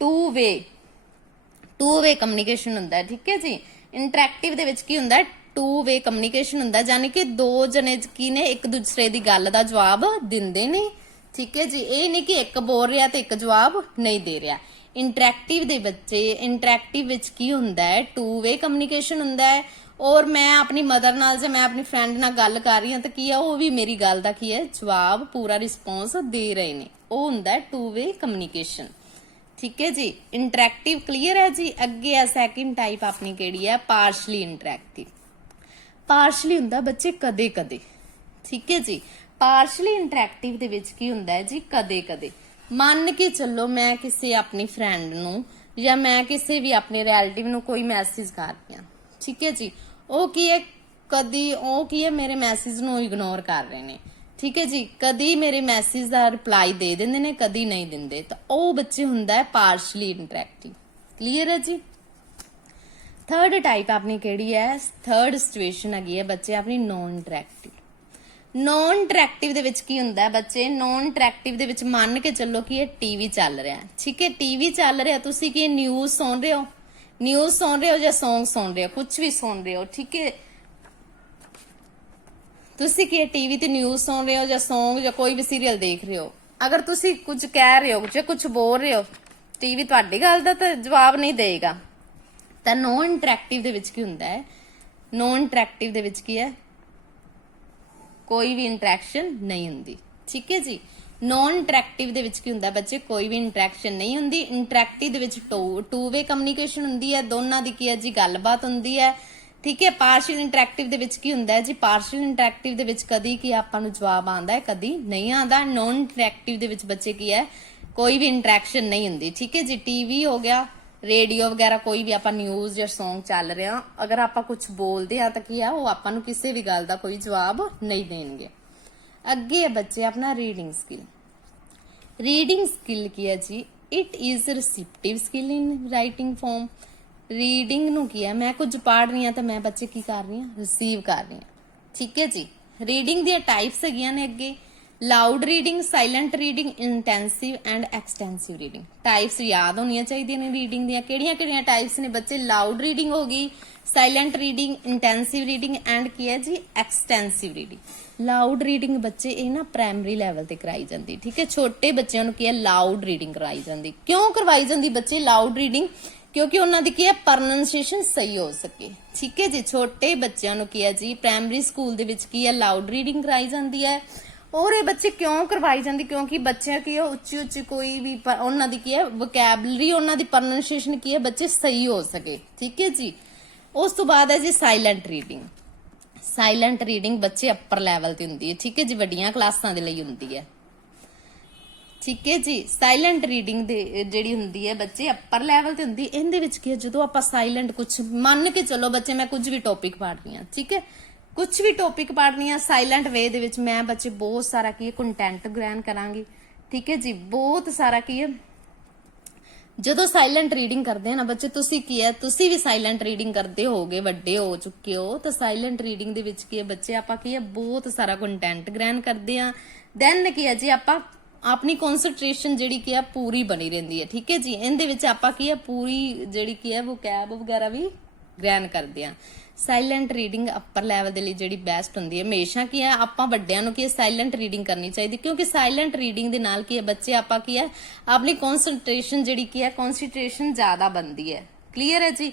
टू वे कम्युनिकेशन हुंदा है। ठीक है जी, इंटरैक्टिव दे विच की हुंदा है टू वे कम्युनिकेशन हुंदा है, यानी कि दो जने की ने एक दूसरे की गल का जवाब दिंदे ने। ठीक है जी, ये नहीं कि एक बोल रहा तो एक जवाब नहीं दे रहा। इंटरैक्टिव दे बच्चे इंटरैक्टिव विच की हुंदा है टू वे कम्युनिकेशन हुंदा है, और मैं अपनी मदर नाल जे मैं अपनी फ्रेंड नाल गल कर रही हूं तो की है वो भी मेरी गल दा की है जवाब पूरा रिस्पोंस दे रहे ने, वो हुंदा है टू वे कम्युनिकेशन। ठीक है जी, इंटरैक्टिव। क्लीयर है जी। अगे है सैकेंड टाइप अपनी केड़ी है पार्शली इंटरैक्टिव। पार्शली हुंदा बच्चे कदे कदे। ठीक है जी, पार्शली इंटरैक्टिव दे विच की हुंदा है जी कदे कदे। मान के चलो मैं किसी अपनी फ्रेंड नूं या मैं किसी भी अपने रिलेटिव नूं कोई मैसेज कर रही हां। ठीक है जी, ਉਹ ਕੀ ਹੈ ਕਦੀ ਉਹ ਕੀ ਹੈ ਮੇਰੇ ਮੈਸੇਜ ਨੂੰ ਇਗਨੋਰ ਕਰ ਰਹੇ ਨੇ। ਠੀਕ ਹੈ ਜੀ, ਕਦੀ ਮੇਰੇ ਮੈਸੇਜ ਦਾ ਰਿਪਲਾਈ ਦੇ ਦਿੰਦੇ ਨੇ, ਕਦੀ ਨਹੀਂ ਦਿੰਦੇ, ਤਾਂ ਉਹ ਬੱਚੇ ਹੁੰਦਾ ਹੈ ਪਾਰਸ਼ਲੀ ਇੰਟਰੈਕਟਿਵ। ਕਲੀਅਰ ਹੈ ਜੀ। ਥਰਡ ਟਾਈਪ ਆਪਣੀ ਕਿਹੜੀ ਹੈ? ਥਰਡ ਸਿਚੁਏਸ਼ਨ ਹੈਗੀ ਹੈ ਬੱਚੇ ਆਪਣੀ ਨੌਨ ਇੰਟਰੈਕਟਿਵ। ਨੌਨ ਇੰਟਰੈਕਟਿਵ ਦੇ ਵਿੱਚ ਕੀ ਹੁੰਦਾ ਹੈ ਬੱਚੇ? ਨੌਨ ਇੰਟਰੈਕਟਿਵ ਦੇ ਵਿੱਚ ਮੰਨ ਕੇ ਚੱਲੋ ਕਿ ਇਹ ਟੀਵੀ ਚੱਲ ਰਿਹਾ। ਠੀਕ ਹੈ, ਟੀਵੀ ਚੱਲ ਰਿਹਾ, ਤੁਸੀਂ ਕੀ ਨਿਊਜ਼ ਸੁਣ ਰਹੇ ਹੋ, न्यूज सुन रहे हो या सॉन्ग सुन रहे हो, कुछ भी सुन रहे हो। ठीक है, तुसी की टीवी ते न्यूज सुन रहे हो या सॉन्ग या कोई भी सीरियल देख रहे हो, ਅਗਰ ਤੁਸੀਂ ਕੁਝ ਕਹਿ ਰਹੇ ਹੋ ਜਾਂ ਕੁਝ ਬੋਲ ਰਹੇ ਹੋ, ਟੀਵੀ ਤੁਹਾਡੀ ਗੱਲ ਦਾ ਤਾਂ ਜਵਾਬ ਨਹੀਂ ਦੇਗਾ। ਤਾਂ ਨੋ ਇੰਟਰੈਕਟਿਵ ਦੇ ਵਿੱਚ ਕੀ ਹੁੰਦਾ ਹੈ? ਨੋ ਇੰਟਰੈਕਟਿਵ ਦੇ ਵਿੱਚ ਕੀ ਹੈ? ਕੋਈ ਵੀ ਇੰਟਰੈਕਸ਼ਨ ਨਹੀਂ ਹੁੰਦੀ। ਠੀਕ ਹੈ ਜੀ। ਨੋਨ ਇੰਟਰੈਕਟਿਵ ਦੇ ਵਿੱਚ ਕੀ ਹੁੰਦਾ ਬੱਚੇ? ਕੋਈ ਵੀ ਇੰਟਰੈਕਸ਼ਨ ਨਹੀਂ ਹੁੰਦੀ। ਇੰਟਰੈਕਟਿਵ ਦੇ ਵਿੱਚ ਟੂ ਵੇ ਕਮਿਊਨੀਕੇਸ਼ਨ ਹੁੰਦੀ ਹੈ, ਦੋਨਾਂ ਦੀ ਕੀ ਹੈ ਜੀ ਗੱਲਬਾਤ ਹੁੰਦੀ ਹੈ। ਠੀਕ ਹੈ। ਪਾਰਸ਼ੀਅਲ ਇੰਟਰੈਕਟਿਵ ਦੇ ਵਿੱਚ ਕੀ ਹੁੰਦਾ ਹੈ ਜੀ? ਪਾਰਸ਼ੀਅਲ ਇੰਟਰੈਕਟਿਵ ਦੇ ਵਿੱਚ ਕਦੀ ਕੀ ਆਪਾਂ ਨੂੰ ਜਵਾਬ ਆਉਂਦਾ ਹੈ, ਕਦੀ ਨਹੀਂ ਆਉਂਦਾ। ਨੋਨ ਇੰਟਰੈਕਟਿਵ ਦੇ ਵਿੱਚ ਬੱਚੇ ਕੀ ਹੈ? ਕੋਈ ਵੀ ਇੰਟਰੈਕਸ਼ਨ ਨਹੀਂ ਹੁੰਦੀ। ਠੀਕ ਹੈ ਜੀ। ਟੀਵੀ ਹੋ ਗਿਆ, ਰੇਡੀਓ ਵਗੈਰਾ, ਕੋਈ ਵੀ ਆਪਾਂ ਨਿਊਜ਼ ਜਾਂ ਸੌਂਗ ਚੱਲ ਰਿਹਾ, ਅਗਰ ਆਪਾਂ ਕੁਝ ਬੋਲਦੇ ਆ ਤਾਂ ਕੀ ਆ, ਉਹ ਆਪਾਂ ਨੂੰ ਕਿਸੇ ਵੀ ਗੱਲ ਦਾ ਕੋਈ ਜਵਾਬ ਨਹੀਂ ਦੇਣਗੇ। ਅੱਗੇ ਹੈ ਬੱਚੇ ਆਪਣਾ ਰੀਡਿੰਗ ਸਕਿੱਲ। ਰੀਡਿੰਗ ਸਕਿੱਲ ਕੀ ਹੈ ਜੀ? It is receptive skill in writing form. Reading ਨੂੰ ਕੀ ਹੈ? ਮੈਂ ਕੁਝ ਪੜ੍ਹ ਰਹੀ ਹਾਂ ਤਾਂ ਮੈਂ ਬੱਚੇ ਕੀ ਕਰ ਰਹੀ ਹਾਂ? ਰਿਸੀਵ ਕਰ ਰਹੀ ਹਾਂ। ਠੀਕ ਹੈ ਜੀ। ਰੀਡਿੰਗ ਦੀਆਂ ਟਾਈਪਸ ਹੈਗੀਆਂ ਨੇ ਅੱਗੇ, loud reading, silent reading, intensive and extensive reading. Types ਯਾਦ ਹੋਣੀਆਂ ਚਾਹੀਦੀਆਂ ਨੇ ਰੀਡਿੰਗ ਦੀਆਂ। ਕਿਹੜੀਆਂ ਟਾਈਪਸ ਨੇ ਬੱਚੇ? ਲਾਊਡ ਰੀਡਿੰਗ ਹੋ ਗਈ, silent reading, intensive reading and ਕੀ ਹੈ ਜੀ? Extensive reading. ਲਾਊਡ ਰੀਡਿੰਗ ਬੱਚੇ ਇਹ ਨਾ ਪ੍ਰਾਇਮਰੀ ਲੈਵਲ ਤੇ ਕਰਾਈ ਜਾਂਦੀ। ਠੀਕ ਹੈ। ਛੋਟੇ ਬੱਚਿਆਂ ਨੂੰ ਕੀ ਹੈ? ਲਾਊਡ ਰੀਡਿੰਗ ਕਰਾਈ ਜਾਂਦੀ। ਕਿਉਂ ਕਰਵਾਈ ਜਾਂਦੀ ਬੱਚੇ ਲਾਊਡ ਰੀਡਿੰਗ? ਕਿਉਂਕਿ ਉਹਨਾਂ ਦੀ ਕੀ ਹੈ? ਪ੍ਰੋਨੰਸੀਏਸ਼ਨ ਸਹੀ ਹੋ ਸਕੇ। ਠੀਕ ਹੈ ਜੀ। ਛੋਟੇ ਬੱਚਿਆਂ ਨੂੰ ਕੀ ਹੈ ਜੀ? ਪ੍ਰਾਇਮਰੀ ਸਕੂਲ ਦੇ ਵਿੱਚ ਕੀ ਹੈ? ਲਾਊਡ ਰੀਡਿੰਗ ਕਰਾਈ ਜਾਂਦੀ ਹੈ। ਔਰ ਇਹ ਬੱਚੇ ਕਿਉਂ ਕਰਵਾਈ ਜਾਂਦੀ? ਕਿਉਂਕਿ ਬੱਚਿਆਂ ਕੀ ਹੈ? ਉੱਚੀ ਕੋਈ ਵੀ ਉਹਨਾਂ ਦੀ ਕੀ ਹੈ? ਵੋਕੈਬਲਰੀ, ਉਹਨਾਂ ਦੀ ਪ੍ਰੋਨੰਸੀਏਸ਼ਨ ਕੀ ਹੈ ਬੱਚੇ? ਸਹੀ ਹੋ ਸਕੇ। ਠੀਕ ਹੈ ਜੀ। ਉਸ ਤੋਂ ਬਾਅਦ ਹੈ ਜੀ ਸਾਇਲੈਂਟ ਰੀਡਿੰਗ। ਸਾਇਲੈਂਟ ਰੀਡਿੰਗ ਬੱਚੇ ਅਪਰ ਲੈਵਲ ਤੇ ਹੁੰਦੀ ਹੈ। ਠੀਕ ਹੈ ਜੀ। ਵੱਡੀਆਂ ਕਲਾਸਾਂ ਦੇ ਲਈ ਹੁੰਦੀ ਹੈ। ਠੀਕ ਹੈ ਜੀ। ਸਾਇਲੈਂਟ ਰੀਡਿੰਗ ਦੇ ਜਿਹੜੀ ਹੁੰਦੀ ਹੈ ਬੱਚੇ ਅਪਰ ਲੈਵਲ ਤੇ ਹੁੰਦੀ। ਇਹਦੇ ਵਿੱਚ ਕੀ ਹੈ? ਜਦੋਂ ਆਪਾਂ ਸਾਇਲੈਂਟ ਕੁਝ ਮੰਨ ਕੇ ਚਲੋ ਬੱਚੇ, ਮੈਂ ਕੁਝ ਵੀ ਟੌਪਿਕ ਪੜ੍ਹ ਰਹੀ ਹਾਂ, ਠੀਕ ਹੈ, ਕੁਝ ਵੀ ਟੌਪਿਕ ਪੜ੍ਹ ਰਹੀ ਹਾਂ ਸਾਇਲੈਂਟ ਵੇ ਦੇ ਵਿੱਚ, ਮੈਂ ਬੱਚੇ ਬਹੁਤ ਸਾਰਾ ਕੀ ਹੈ ਕੰਟੈਂਟ ਗ੍ਰਹਿਣ ਕਰਾਂਗੀ। ਠੀਕ ਹੈ ਜੀ। ਬਹੁਤ ਸਾਰਾ ਕੀ ਹੈ, ਜਦੋਂ ਸਾਇਲੈਂਟ ਰੀਡਿੰਗ ਕਰਦੇ ਆ ਨਾ ਬੱਚੇ, ਤੁਸੀਂ ਕੀ ਹੈ, ਤੁਸੀਂ ਵੀ ਸਾਇਲੈਂਟ ਰੀਡਿੰਗ ਕਰਦੇ ਹੋਗੇ, ਵੱਡੇ ਹੋ ਚੁੱਕੇ ਹੋ, ਤਾਂ ਸਾਇਲੈਂਟ ਰੀਡਿੰਗ ਦੇ ਵਿੱਚ ਕੀ ਹੈ ਬੱਚੇ, ਆਪਾਂ ਕੀ ਹੈ ਬਹੁਤ ਸਾਰਾ ਕੰਟੈਂਟ ਗ੍ਰਹਿਣ ਕਰਦੇ ਆ। ਦੈਨ ਕੀ ਹੈ ਜੀ, ਆਪਾਂ ਆਪਣੀ ਕਨਸੈਂਟਰੇਸ਼ਨ ਜਿਹੜੀ ਕੀ ਹੈ ਪੂਰੀ ਬਣੀ ਰਹਿੰਦੀ ਹੈ। ਠੀਕ ਹੈ ਜੀ। ਇਹਦੇ ਵਿੱਚ ਆਪਾਂ ਕੀ ਹੈ ਪੂਰੀ ਜਿਹੜੀ ਕੀ ਹੈ ਵੋਕੈਬ ਵਗੈਰਾ ਵੀ ਗ੍ਰਹਿਣ ਕਰਦੇ ਆ। ਸਾਇਲੈਂਟ ਰੀਡਿੰਗ ਅਪਰ ਲੈਵਲ ਦੇ ਲਈ ਜਿਹੜੀ ਬੈਸਟ ਹੁੰਦੀ ਹੈ। ਹਮੇਸ਼ਾ ਕੀ ਹੈ ਆਪਾਂ ਵੱਡਿਆਂ ਨੂੰ ਕੀ ਹੈ ਸਾਇਲੈਂਟ ਰੀਡਿੰਗ ਕਰਨੀ ਚਾਹੀਦੀ, ਕਿਉਂਕਿ ਸਾਇਲੈਂਟ ਰੀਡਿੰਗ ਦੇ ਨਾਲ ਕੀ ਹੈ ਬੱਚੇ ਆਪਾਂ ਕੀ ਹੈ ਆਪਣੀ ਕਨਸੈਂਟਰੇਸ਼ਨ ਜਿਹੜੀ ਕੀ ਹੈ ਕਨਸੈਂਟਰੇਸ਼ਨ ਜ਼ਿਆਦਾ ਬਣਦੀ ਹੈ। ਕਲੀਅਰ ਹੈ ਜੀ।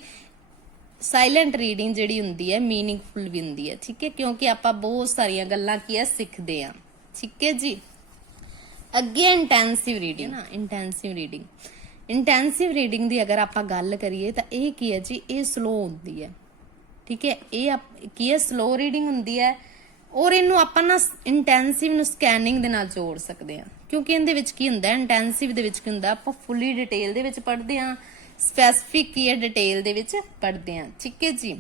ਸਾਇਲੈਂਟ ਰੀਡਿੰਗ ਜਿਹੜੀ ਹੁੰਦੀ ਹੈ ਮੀਨਿੰਗਫੁਲ ਵੀ ਹੁੰਦੀ ਹੈ। ਠੀਕ ਹੈ, ਕਿਉਂਕਿ ਆਪਾਂ ਬਹੁਤ ਸਾਰੀਆਂ ਗੱਲਾਂ ਕੀ ਹੈ ਸਿੱਖਦੇ ਆ। ਠੀਕ ਹੈ ਜੀ। ਅੱਗੇ ਇੰਟੈਂਸਿਵ ਰੀਡਿੰਗ ਨਾ, ਇੰਟੈਂਸਿਵ ਰੀਡਿੰਗ ਦੀ ਅਗਰ ਆਪਾਂ ਗੱਲ ਕਰੀਏ ਤਾਂ ਇਹ ਕੀ ਹੈ ਜੀ, ਇਹ ਸਲੋ ਹੁੰਦੀ ਹੈ। ਠੀਕ ਹੈ, ਇਹ ਕੀ ਹੈ ਸਲੋ ਰੀਡਿੰਗ ਹੁੰਦੀ ਹੈ। ਔਰ ਇਹਨੂੰ ਆਪਾਂ ਨਾ ਇੰਟੈਂਸਿਵ ਨੂੰ ਸਕੈਨਿੰਗ ਦੇ ਨਾਲ ਜੋੜ ਸਕਦੇ ਹਾਂ, ਕਿਉਂਕਿ ਇਹਦੇ ਵਿੱਚ ਕੀ ਹੁੰਦਾ, ਇੰਟੈਂਸਿਵ ਦੇ ਵਿੱਚ ਕੀ ਹੁੰਦਾ, ਆਪਾਂ ਫੁੱਲੀ ਡਿਟੇਲ ਦੇ ਵਿੱਚ ਪੜ੍ਹਦੇ ਹਾਂ, ਸਪੈਸੀਫਿਕ ਕੀ ਹੈ ਡਿਟੇਲ ਦੇ ਵਿੱਚ ਪੜ੍ਹਦੇ ਹਾਂ। ਠੀਕ ਹੈ ਜੀ।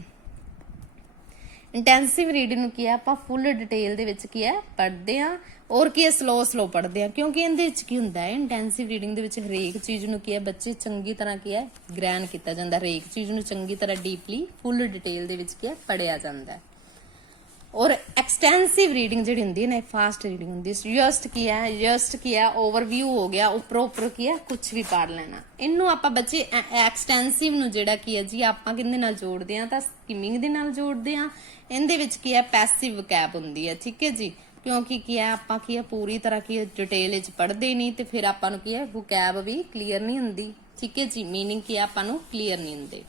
ਇੰਟੈਂਸਿਵ ਰੀਡਿੰਗ ਨੂੰ ਕੀ ਹੈ ਆਪਾਂ ਫੁੱਲ ਡਿਟੇਲ ਦੇ ਵਿੱਚ ਕੀ ਹੈ ਪੜ੍ਹਦੇ ਹਾਂ, ਔਰ ਕੀ ਹੈ ਸਲੋ ਪੜ੍ਹਦੇ ਹਾਂ, ਕਿਉਂਕਿ ਇਹਦੇ ਵਿੱਚ ਕੀ ਹੁੰਦਾ ਹੈ ਇੰਟੈਂਸਿਵ ਰੀਡਿੰਗ ਦੇ ਵਿੱਚ ਹਰੇਕ ਚੀਜ਼ ਨੂੰ ਕੀ ਹੈ ਬੱਚੇ ਚੰਗੀ ਤਰ੍ਹਾਂ ਕੀ ਹੈ ਗ੍ਰਹਿਣ ਕੀਤਾ ਜਾਂਦਾ, ਹਰੇਕ ਚੀਜ਼ ਨੂੰ ਚੰਗੀ ਤਰ੍ਹਾਂ ਡੀਪਲੀ ਫੁੱਲ ਡਿਟੇਲ ਦੇ ਵਿੱਚ ਕੀ ਹੈ ਪੜ੍ਹਿਆ ਜਾਂਦਾ ਹੈ। ਔਰ ਐਕਸਟੈਂਸਿਵ ਰੀਡਿੰਗ ਜਿਹੜੀ ਹੁੰਦੀ ਹੈ ਨਾ ਫਾਸਟ ਰੀਡਿੰਗ ਹੁੰਦੀ ਹੈ। ਜਸਟ ਕੀ ਹੈ ਓਵਰਵਿਊ ਹੋ ਗਿਆ, ਉੱਪਰੋਂ ਕੀ ਹੈ ਕੁਝ ਵੀ ਪੜ੍ਹ ਲੈਣਾ। ਇਹਨੂੰ ਆਪਾਂ ਬੱਚੇ ਐਕਸਟੈਂਸਿਵ ਨੂੰ ਜਿਹੜਾ ਕੀ ਹੈ ਜੀ ਆਪਾਂ ਕਿਹਦੇ ਨਾਲ ਜੋੜਦੇ ਆ ਤਾਂ ਸਕਿਮਿੰਗ ਦੇ ਨਾਲ ਜੋੜਦੇ ਆ। ਇਹਦੇ ਵਿੱਚ ਕੀ ਹੈ ਪੈਸਿਵ ਵੋਕੈਬ ਹੁੰਦੀ ਹੈ। ਠੀਕ ਹੈ ਜੀ। ਕਿਉਂਕਿ ਕੀ ਹੈ ਆਪਾਂ ਕੀ ਹੈ ਪੂਰੀ ਤਰ੍ਹਾਂ ਕੀ ਡਿਟੇਲ ਵਿੱਚ ਪੜ੍ਹਦੇ ਨਹੀਂ ਤੇ ਫਿਰ ਆਪਾਂ ਨੂੰ ਕੀ ਹੈ ਵੋਕੈਬ ਵੀ ਕਲੀਅਰ ਨਹੀਂ ਹੁੰਦੀ। ਠੀਕ ਹੈ ਜੀ। ਮੀਨਿੰਗ ਕੀ ਹੈ ਆਪਾਂ ਨੂੰ ਕਲੀਅਰ ਨਹੀਂ ਹੁੰਦੇ।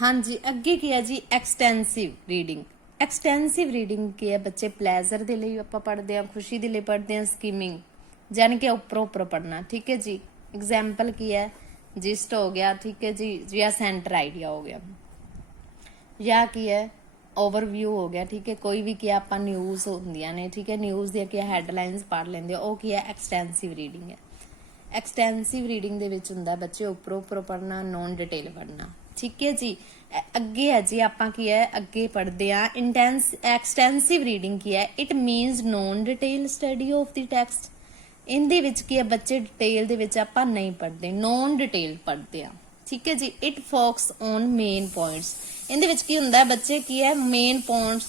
ਹਾਂਜੀ, ਅੱਗੇ ਕੀ ਹੈ ਜੀ ਐਕਸਟੈਂਸਿਵ ਰੀਡਿੰਗ। ਐਕਸਟੈਂਸਿਵ ਰੀਡਿੰਗ ਕੀ ਹੈ ਬੱਚੇ ਪਲੇਜ਼ਰ ਦੇ ਲਈ ਆਪਾਂ ਪੜ੍ਹਦੇ ਆ, ਖੁਸ਼ੀ ਦੇ ਲਈ ਪੜ੍ਹਦੇ ਆ, ਸਕਿਮਿੰਗ ਯਾਨੀ ਕਿ ਉੱਪਰੋਂ ਪੜ੍ਹਨਾ। ਠੀਕ ਹੈ ਜੀ। ਐਗਜ਼ਾਮਪਲ ਕੀ ਹੈ ਜਿਸਟ ਹੋ ਗਿਆ। ਠੀਕ ਹੈ ਜੀ। ਜਾਂ ਸੈਂਟਰ ਆਈਡੀਆ ਹੋ ਗਿਆ, ਜਾਂ ਕੀ ਹੈ ਓਵਰਵਿਊ ਹੋ ਗਿਆ। ਠੀਕ ਹੈ। ਕੋਈ ਵੀ ਕੀ ਆਪਾਂ ਨਿਊਜ਼ ਹੁੰਦੀਆਂ ਨੇ, ਠੀਕ ਹੈ, ਨਿਊਜ਼ ਦੀਆਂ ਕੀ ਹੈਡਲਾਈਨਸ ਪੜ੍ਹ ਲੈਂਦੇ ਹੋ, ਉਹ ਕੀ ਹੈ ਐਕਸਟੈਂਸਿਵ ਰੀਡਿੰਗ ਹੈ। ਐਕਸਟੈਂਸਿਵ ਰੀਡਿੰਗ ਦੇ ਵਿੱਚ ਹੁੰਦਾ ਬੱਚੇ ਉੱਪਰੋਂ ਪੜ੍ਹਨਾ, ਨੋਨ ਡਿਟੇਲ ਪੜ੍ਹਨਾ। ਠੀਕ ਹੈ ਜੀ। ਅੱਗੇ ਹੈ ਜੀ ਆਪਾਂ ਕੀ ਹੈ ਅੱਗੇ ਪੜ੍ਹਦੇ ਆ ਐਕਸਟੈਂਸਿਵ ਰੀਡਿੰਗ ਕੀ ਹੈ, it means non detail study of the text. ਇਹਦੇ ਵਿੱਚ ਕੀ ਹੈ ਬੱਚੇ ਡਿਟੇਲ ਦੇ ਵਿੱਚ ਆਪਾਂ ਨਹੀਂ ਪੜ੍ਹਦੇ, ਨੋਨ ਡਿਟੇਲ ਪੜ੍ਹਦੇ ਆ। ਠੀਕ ਹੈ ਜੀ। It focus on main points. ਇਹਦੇ ਵਿੱਚ ਕੀ ਹੁੰਦਾ ਬੱਚੇ ਕੀ ਹੈ ਮੇਨ ਪੁਆਇੰਟਸ,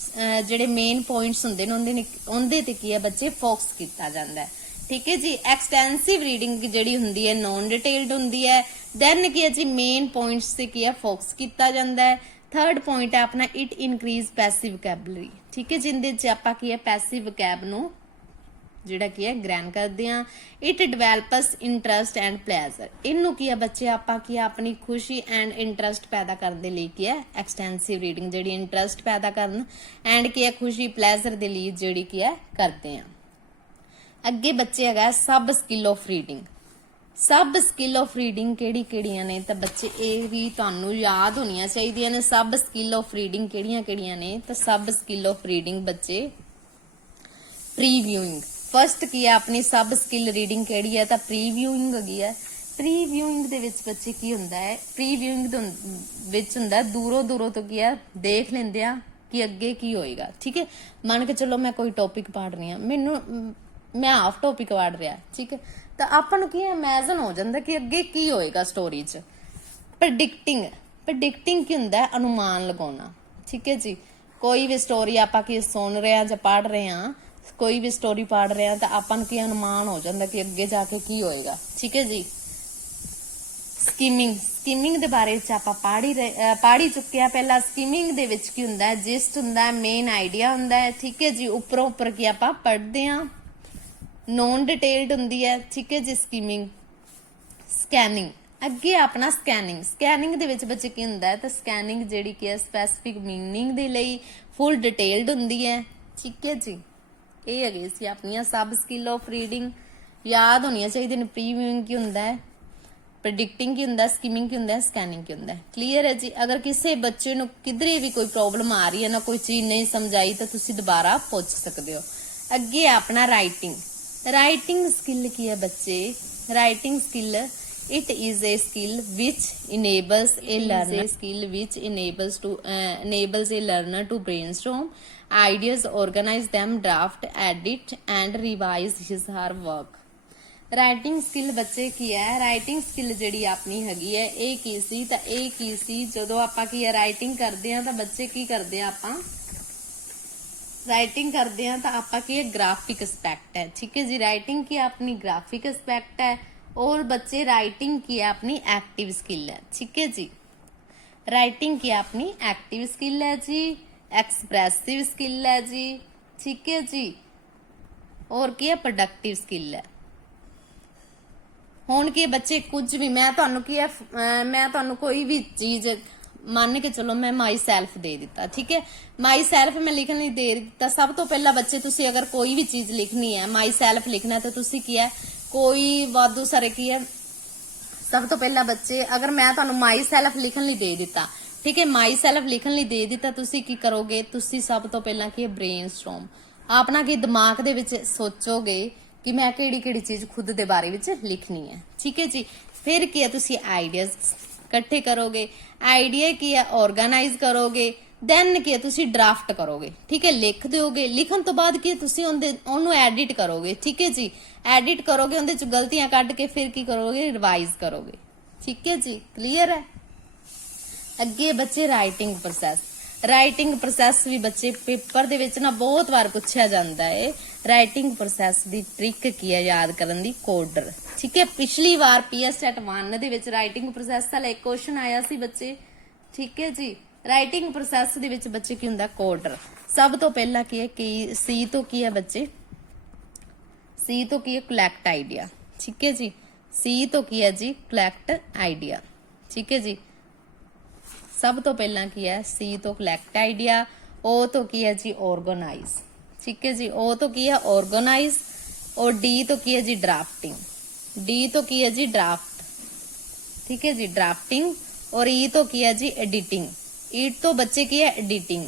ਜਿਹੜੇ ਮੇਨ ਪੁਆਇੰਟਸ ਹੁੰਦੇ ਨੇ ਉਹਦੇ ਤੇ ਕੀ ਹੈ ਬੱਚੇ ਫੋਕਸ ਕੀਤਾ ਜਾਂਦਾ ਹੈ। ਠੀਕ ਹੈ ਜੀ। ਐਕਸਟੈਂਸਿਵ ਰੀਡਿੰਗ ਜਿਹੜੀ ਹੁੰਦੀ ਹੈ ਨੋਨ ਡਿਟੇਲਡ ਹੁੰਦੀ ਹੈ। ਦੈਨ ਕੀ ਹੈ ਜੀ ਮੇਨ ਪੁਆਇੰਟਸ ਤੇ ਕੀ ਹੈ ਫੋਕਸ ਕੀਤਾ ਜਾਂਦਾ ਹੈ। ਥਰਡ ਪੁਆਇੰਟ ਹੈ ਆਪਣਾ ਇਟ ਇਨਕਰੀਜ਼ ਪੈਸਿਵ ਵੋਕੈਬਲਰੀ। ਠੀਕ ਹੈ, ਜਿੰਦੇ ਚ ਆਪਾਂ ਕੀ ਹੈ ਪੈਸਿਵ ਵੋਕੈਬ ਨੂੰ ਜਿਹੜਾ ਕੀ ਹੈ ਗ੍ਰਹਿਣ ਕਰਦੇ ਆ। ਇਟ ਡਿਵੈਲਪਸ ਇੰਟਰਸਟ ਐਂਡ ਪਲੇਜ਼ਰ, ਇਹਨੂੰ ਕੀ ਹੈ ਬੱਚੇ ਆਪਾਂ ਕੀ ਆਪਣੀ ਖੁਸ਼ੀ ਐਂਡ ਇੰਟਰਸਟ ਪੈਦਾ ਕਰਨ ਦੇ ਲਈ ਕੀ ਹੈ ਐਕਸਟੈਂਸਿਵ ਰੀਡਿੰਗ ਜਿਹੜੀ ਇੰਟਰਸਟ ਪੈਦਾ ਕਰਨ ਐਂਡ ਕੀ ਹੈ ਖੁਸ਼ੀ ਪਲੇਜ਼ਰ ਦੇ ਲਈ ਜਿਹੜੀ ਕੀ ਹੈ ਕਰਦੇ ਆ। ਅੱਗੇ ਬੱਚੇ ਹੈਗਾ sub skill of reading. Sub skill of reading ਕਿਹੜੀਆਂ ਨੇ ਤਾਂ ਬੱਚੇ ਇਹ ਵੀ ਤੁਹਾਨੂੰ ਯਾਦ ਹੋਣੀਆਂ ਚਾਹੀਦੀਆਂ ਨੇ। ਸਬ ਸਕਿੱਲ ਆਫ ਰੀਡਿੰਗ ਕਿਹੜੀਆਂ ਨੇ ਤਾਂ ਸਬ ਸਕਿੱਲ ਆਫ ਰੀਡਿੰਗ ਬੱਚੇ ਪ੍ਰੀਵਿਊਇੰਗ। ਫਸਟ ਕੀ ਹੈ ਆਪਣੀ ਸਬ ਸਕਿੱਲ ਰੀਡਿੰਗ ਕਿਹੜੀ ਹੈ ਤਾਂ ਪ੍ਰੀਵਿਊਇੰਗ ਹੈਗੀ ਹੈ। ਪ੍ਰੀਵਿਊਇੰਗ ਦੇ ਵਿੱਚ ਬੱਚੇ ਕੀ ਹੁੰਦਾ ਹੈ, ਪ੍ਰੀਵਿਊਇੰਗ ਵਿੱਚ ਹੁੰਦਾ ਦੂਰੋਂ ਤੋਂ ਕੀ ਹੈ ਦੇਖ ਲੈਂਦੇ ਆ ਕਿ ਅੱਗੇ ਕੀ ਹੋਏਗਾ। ਠੀਕ ਹੈ, ਮੰਨ ਕੇ ਚਲੋ ਮੈਂ ਕੋਈ ਟੌਪਿਕ ਪੜ੍ਹ ਰਹੀ ਹਾਂ, ਮੈਂ ਹਾਫ ਟੌਪਿਕ ਪੜ੍ਹ ਰਿਹਾ, ਠੀਕ ਹੈ, ਤਾਂ ਆਪਾਂ ਨੂੰ ਕੀ ਇਮੇਜਿਨ ਹੋ ਜਾਂਦਾ ਕਿ ਅੱਗੇ ਕੀ ਹੋਏਗਾ ਸਟੋਰੀ 'ਚ। ਪ੍ਰੈਡਿਕਟਿੰਗ ਕੀ ਹੁੰਦਾ ਹੈ ਅਨੁਮਾਨ ਲਗਾਉਣਾ। ਠੀਕ ਹੈ ਜੀ, ਕੋਈ ਵੀ ਸਟੋਰੀ ਆਪਾਂ ਕੀ ਸੁਣ ਰਹੇ ਹਾਂ ਜਾਂ ਪੜ੍ਹ ਰਹੇ ਹਾਂ, ਕੋਈ ਵੀ ਸਟੋਰੀ ਪੜ੍ਹ ਰਹੇ ਹਾਂ ਤਾਂ ਆਪਾਂ ਨੂੰ ਕੀ ਅਨੁਮਾਨ ਹੋ ਜਾਂਦਾ ਕਿ ਅੱਗੇ ਜਾ ਕੇ ਕੀ ਹੋਏਗਾ। ਠੀਕ ਹੈ ਜੀ। ਸਕਿਮਿੰਗ ਦੇ ਬਾਰੇ ਵਿੱਚ ਆਪਾਂ ਪੜ੍ਹ ਹੀ ਚੁੱਕੇ ਆ ਪਹਿਲਾਂ। ਸਕਿਮਿੰਗ ਦੇ ਵਿੱਚ ਕੀ ਹੁੰਦਾ ਹੈ ਜਿਸਟ ਹੁੰਦਾ ਹੈ, ਮੇਨ ਆਈਡੀਆ ਹੁੰਦਾ ਹੈ। ਠੀਕ ਹੈ ਜੀ, ਉੱਪਰ ਕੀ ਆਪਾਂ ਪੜ੍ਹਦੇ ਹਾਂ, ਨੋਨ ਡਿਟੇਲਡ ਹੁੰਦੀ ਹੈ। ਠੀਕ ਹੈ ਜੀ। ਸਕੈਨਿੰਗ ਅੱਗੇ ਆਪਣਾ ਸਕੈਨਿੰਗ ਦੇ ਵਿੱਚ ਬੱਚੇ ਕੀ ਹੁੰਦਾ ਹੈ ਤਾਂ ਸਕੈਨਿੰਗ ਜਿਹੜੀ ਕੀ ਹੈ ਸਪੈਸੀਫਿਕ ਮੀਨਿੰਗ ਦੇ ਲਈ ਫੁੱਲ ਡਿਟੇਲਡ ਹੁੰਦੀ ਹੈ। ਠੀਕ ਹੈ ਜੀ, ਇਹ ਹੈਗੇ ਸੀ ਆਪਣੀਆਂ ਸਬ ਸਕਿੱਲ ਆਫ ਰੀਡਿੰਗ, ਯਾਦ ਹੋਣੀਆਂ ਚਾਹੀਦੀਆਂ ਨੇ। ਪ੍ਰੀਵਿਊਇੰਗ ਕੀ ਹੁੰਦਾ ਹੈ, ਪ੍ਰੈਡਿਕਟਿੰਗ ਕੀ ਹੁੰਦਾ, ਸਕਿਮਿੰਗ ਕੀ ਹੁੰਦਾ, ਸਕੈਨਿੰਗ ਕੀ ਹੁੰਦਾ। ਕਲੀਅਰ ਹੈ ਜੀ। ਅਗਰ ਕਿਸੇ ਬੱਚੇ ਨੂੰ ਕਿਧਰੇ ਵੀ ਕੋਈ ਪ੍ਰੋਬਲਮ ਆ ਰਹੀ ਹੈ ਨਾ, ਕੋਈ ਚੀਜ਼ ਨਹੀਂ ਸਮਝ ਆਈ ਤਾਂ ਤੁਸੀਂ ਦੁਬਾਰਾ ਪੁੱਛ ਸਕਦੇ ਹੋ। ਅੱਗੇ ਆਪਣਾ ਰਾਈਟਿੰਗ ਸਕਿੱਲ ਕੀ ਹੈ ਬੱਚੇ, writing skill it is a skill which enables a learner to brainstorm ideas, organize them, draft, edit and revise his her work। Writing skill ਬੱਚੇ ਕੀ ਹੈ, ਰਾਈਟਿੰਗ ਸਕਿੱਲ ਜਿਹੜੀ ਆਪਣੀ ਹੈਗੀ ਹੈ ਇਹ ਕੀ ਸੀ ਜਦੋਂ ਆਪਾਂ ਕੀ ਹੈ ਰਾਈਟਿੰਗ ਕਰਦੇ ਆ ਤਾਂ ਬੱਚੇ ਕੀ ਕਰਦੇ ਆ ਆਪਾਂ ਰਾਈਟਿੰਗ ਕਰਦੇ ਆ ਤਾਂ ਆਪਾਂ ਕੀ ਹੈ ਗ੍ਰਾਫਿਕ ਐਸਪੈਕਟ ਹੈ। ਠੀਕ ਹੈ ਜੀ, ਰਾਈਟਿੰਗ ਕੀ ਆਪਣੀ ਗ੍ਰਾਫਿਕ ਐਸਪੈਕਟ ਹੈ और बच्चे राइटिंग की अपनी एक्टिव स्किल है। ठीक है जी, राइटिंग की अपनी एक्टिव स्किल है जी, एक्सप्रेसिव स्किल है जी। ठीक है जी, और की है प्रोडक्टिव स्किल है। हुण की बच्चे कुछ भी मैं तुहानू कोई भी चीज मान के चलो मैं माई सैल्फ दे दिता। ठीक है, माई सैल्फ मैं लिखने नहीं दे दिता। सब तो पहला बच्चे तुसी अगर कोई भी चीज लिखनी है, माई सैल्फ लिखना है तो तुसी की है कोई वाधू सारे की है। सब तो पहला बच्चे अगर मैं तुहानू माई सैल्फ लिखन लई दे दिता, ठीक है, माई सैल्फ लिखन लई दे दिता, तुसी की करोगे, तुसी सब तो पहला की ब्रेनस्टॉर्म अपना की दिमाग दे विच सोचोगे कि मैं किहड़ी चीज खुद दे बारे विच लिखनी है। ठीक है जी, फिर की है तुसी आइडियाज इकट्ठे करोगे, आइडिया की है ऑर्गेनाइज करोगे, देन की है तुसी ड्राफ्ट करोगे। ठीक है, लिख दोगे, लिखन तो बाद की तुसी ओनू एडिट करोगे। ठीक है जी, एडिट करोगे, उहदे च गलतियां कढ के फिर की करोगे रिवाइज करोगे। ठीक है जी, क्लीयर है। अगे बच्चे राइटिंग प्रोसैस भी बच्चे पेपर दे विच ना बहुत बार पूछा जाता है। राइटिंग प्रोसैस दी ट्रिक की है याद करन दी, कोडर। ठीक है, पिछली बार PS सेट 1 दे विच राइटिंग प्रोसैस वाला एक क्वेश्चन आया सी बच्चे। ठीक है जी, राइटिंग प्रोसैस दे विच बच्चे की हुंदा कोडर। सब तो पहला की है कि सी तो की है बच्चे, सी तो की है कलैक्ट आइडिया। ठीक है जी, सी तो की है जी कलैक्ट आइडिया। ठीक है जी, सब तो पहला की है सी तो कलैक्ट आइडिया, ओ तो की है जी ऑर्गेनाइज। ठीक है जी, ओ तो की है ऑर्गेनाइज, और डी तो की है जी ड्राफ्टिंग। डी तो की है जी ड्राफ्ट। ठीक है जी, ड्राफ्टिंग, और ई तो की है जी एडिटिंग। ई तो बच्चे की है एडिटिंग।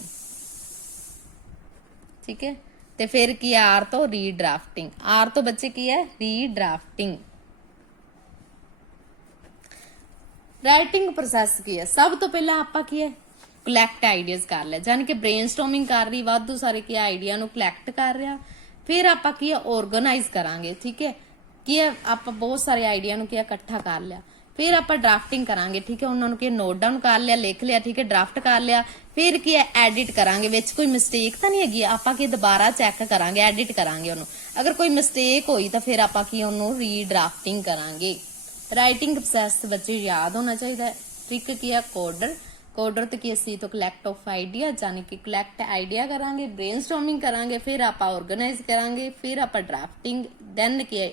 ठीक है, ते फिर की है आर तो रीड्राफ्टिंग। आर तो बच्चे की है रीड्राफ्टिंग। राइटिंग प्रोसैस की है, सब तो पहला आपा की है कलैक्ट आइडियाज कर लिया, जानी कि ब्रेनस्टॉर्मिंग कर रही, वाधू सारे की आइडिया नु कलैक्ट कर रहा। फिर आपा की है ऑर्गेनाइज करांगे। ठीक है, की है आप बहुत सारे आइडिया नु की इकट्ठा कर लिया, फिर आप ड्राफ्टिंग करांगे। ठीक है, उन्होंने नोट डाउन कर लिया, लिख लिया। ठीक है, ड्राफ्ट कर लिया, फिर की है एडिट करांगे। विच कोई मिस्टेक तो नहीं हैगी, आपां की दोबारा चैक करांगे, एडिट करांगे उन्होंने। अगर कोई मिस्टेक हुई तो फिर आपां की उन्होंने रीड्राफ्टिंग करांगे। राइटिंग प्रोसैस बच्चे याद होना चाहिए। ट्रिक की है कोडर, ਕੁਦਰਤ ਕੀ ਅਸੀਂ ਤੋਂ ਕਲੈਕਟ ਆਫ ਆਈਡੀਆ ਯਾਨੀ ਕਿ ਕਲੈਕਟ ਆਈਡੀਆ ਕਰਾਂਗੇ, ਬ੍ਰੇਨਸਟੋਰਮਿੰਗ ਕਰਾਂਗੇ, ਫਿਰ ਆਪਾਂ ਆਰਗੇਨਾਈਜ਼ ਕਰਾਂਗੇ, ਫਿਰ ਆਪਾਂ ਡਰਾਫਟਿੰਗ, ਦੈਨ ਕੀ ਹੈ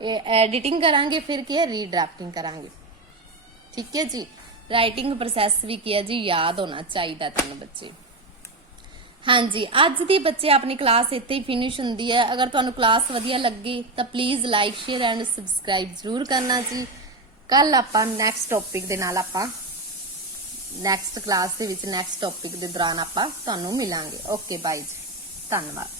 एडिटिंग करांगे, फिर की है रीड्राफ्टिंग करांगे। ठीक है जी। राइटिंग प्रोसैस भी की है जी याद होना चाहिए तीनों बच्चे। हाँ जी, अज दी बच्चे अपनी क्लास इत्थे ही फिनिश हुंदी है। अगर तुहानू क्लास वधिया लगी तो please like share and subscribe जरूर करना जी। कल आपां नैक्सट टॉपिक दे नाल आपां नैक्सट क्लास दे विच नैक्सट टॉपिक दे दौरान आपां तुहानू मिलांगे। ओके बाय जी, धन्नवाद।